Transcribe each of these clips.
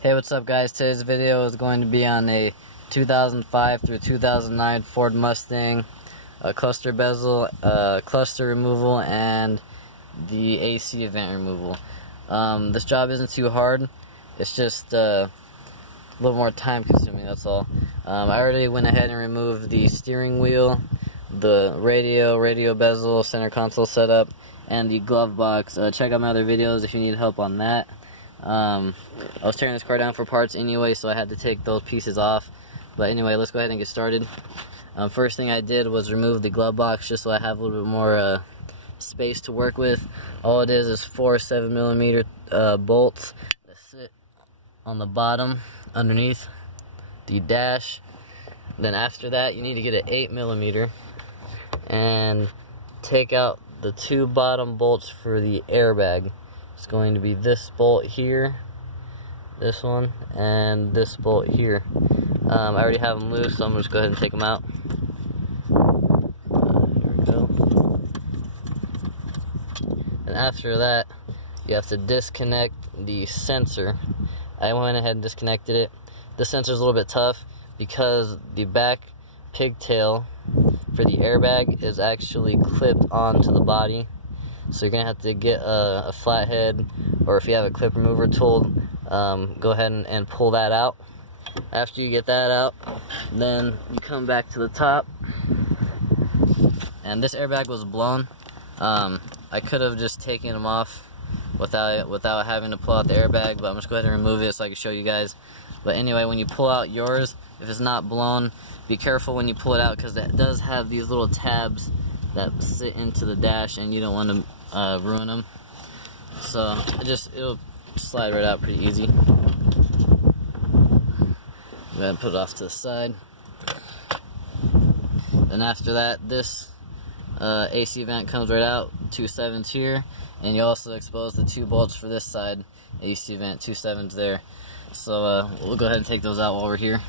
Hey, what's up guys? Today's video is going to be on a 2005 through 2009 Ford Mustang, a cluster bezel, cluster removal, and the AC vent removal. This job isn't too hard, it's just a little more time consuming, that's all. I already went ahead and removed the steering wheel, the radio bezel, center console setup, and the glove box. Check out my other videos if you need help on that. I was tearing this car down for parts anyway, so I had to take those pieces off. But anyway, let's go ahead and get started. First thing I did was remove the glove box just so I have a little bit more space to work with. All it is 4 7mm bolts that sit on the bottom underneath the dash. Then after that, you need to get an 8mm and take out the 2 bottom bolts for the airbag. It's going to be this bolt here, this one, and this bolt here. I already have them loose, so I'm just go ahead and take them out. Here we go. And after that, you have to disconnect the sensor. I went ahead and disconnected it. The sensor is a little bit tough because the back pigtail for the airbag is actually clipped onto the body. So you're going to have to get a flathead, or if you have a clip remover tool, go ahead and pull that out. After you get that out, then you come back to the top. And this airbag was blown. I could have just taken them off without having to pull out the airbag, but I'm just going to go ahead and remove it so I can show you guys. But anyway, when you pull out yours, if it's not blown, be careful when you pull it out, because it does have these little tabs that sit into the dash, and you don't want to ruin them. So it'll slide right out pretty easy. Go ahead and put it off to the side. Then after that, this AC vent comes right out, 2 7s here, and you also expose the 2 bolts for this side AC vent, 2 7s there. So we'll go ahead and take those out while we're here.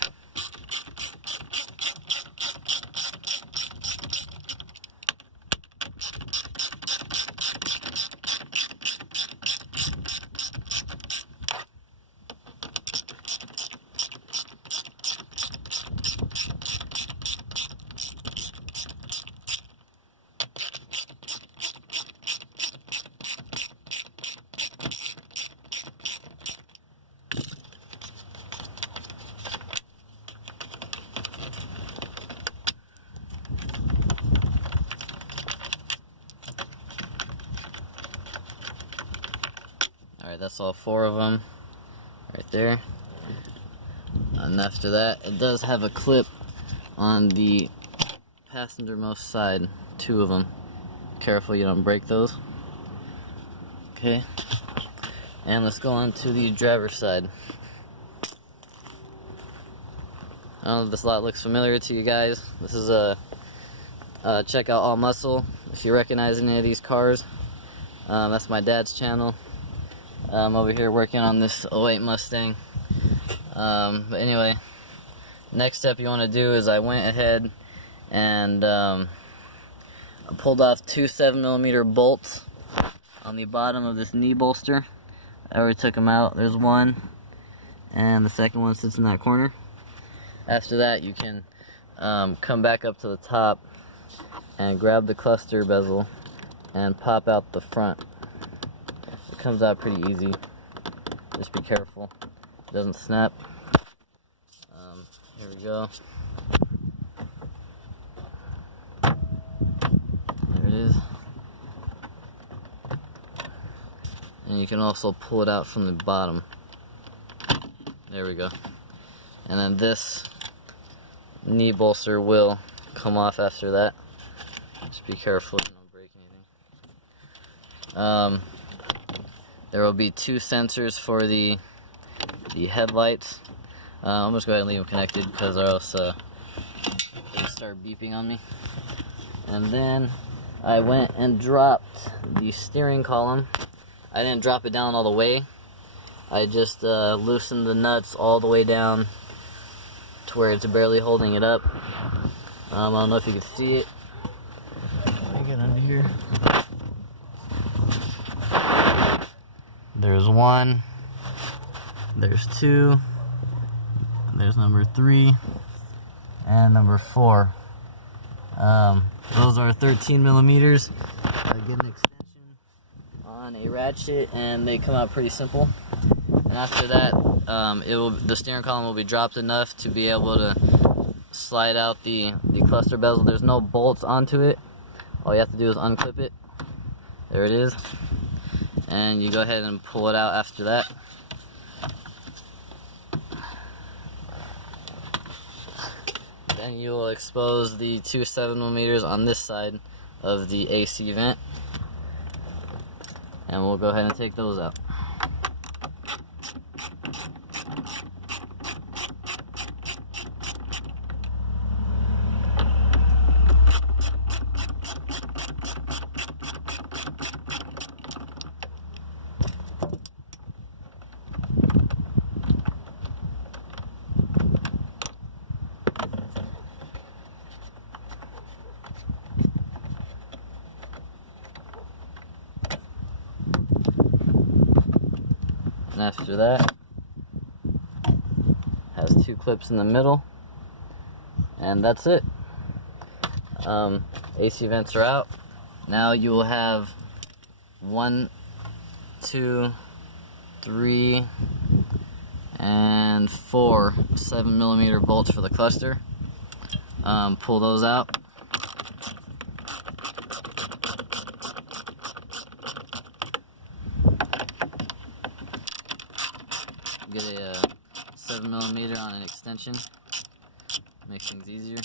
Alright, that's all 4 of them right there. And after that, it does have a clip on the passengermost side, 2 of them. Careful you don't break those. Okay, and let's go on to the driver's side. I don't know if this lot looks familiar to you guys. This is a check out All Muscle if you recognize any of these cars. That's my dad's channel. I'm over here working on this 08 Mustang. But anyway, next step you want to do is I went ahead and I pulled off 2 7mm bolts on the bottom of this knee bolster. I already took them out. There's one, and the second one sits in that corner. After that, you can come back up to the top and grab the cluster bezel and pop out the front. Comes out pretty easy. Just be careful it doesn't snap. Here we go. There it is. And you can also pull it out from the bottom. There we go. And then this knee bolster will come off after that. Just be careful you don't break anything. There will be 2 sensors for the headlights. I'm just going to go ahead and leave them connected because or else they start beeping on me. And then I went and dropped the steering column. I didn't drop it down all the way. I just loosened the nuts all the way down to where it's barely holding it up. I don't know if you can see it. Let me get under here. There's one, There's 2, there's number 3, and number 4. Those are 13 millimeters. Get an extension on a ratchet, and they come out pretty simple. And after that, the steering column will be dropped enough to be able to slide out the cluster bezel. There's no bolts onto it. All you have to do is unclip it. There it is. And you go ahead and pull it out after that. Then you will expose the 2 7mm on this side of the AC vent. And we'll go ahead and take those out. And after that, has 2 clips in the middle, and that's it. AC vents are out. Now you will have 1, 2, 3, and 4 7mm bolts for the cluster. Pull those out. Get a 7mm on an extension, makes things easier.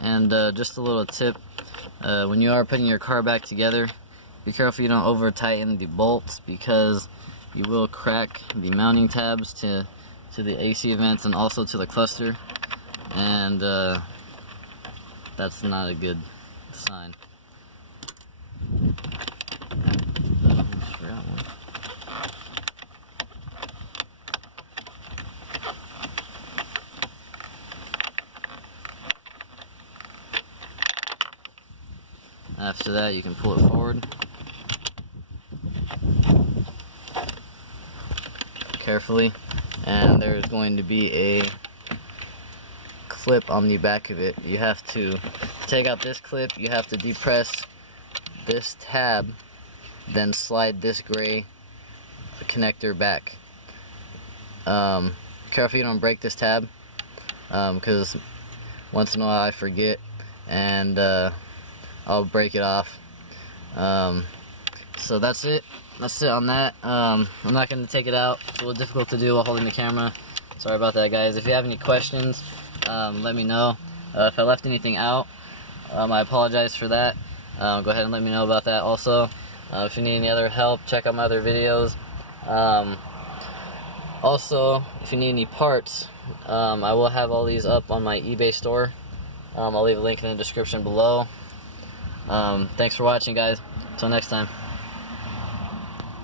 And just a little tip. When you are putting your car back together, be careful you don't over tighten the bolts, because you will crack the mounting tabs to the AC vents and also to the cluster, and that's not a good sign. After that, you can pull it forward carefully, and there's going to be a clip on the back of it. You have to take out this clip, you have to depress this tab, then slide this gray connector back. Careful you don't break this tab, because once in a while I forget, and I'll break it off. So that's it. That's it on that. I'm not going to take it out. It's a little difficult to do while holding the camera. Sorry about that, guys. If you have any questions, let me know. If I left anything out, I apologize for that. Go ahead and let me know about that also. If you need any other help, check out my other videos. Also, if you need any parts, I will have all these up on my eBay store. I'll leave a link in the description below. Thanks for watching, guys. Until next time.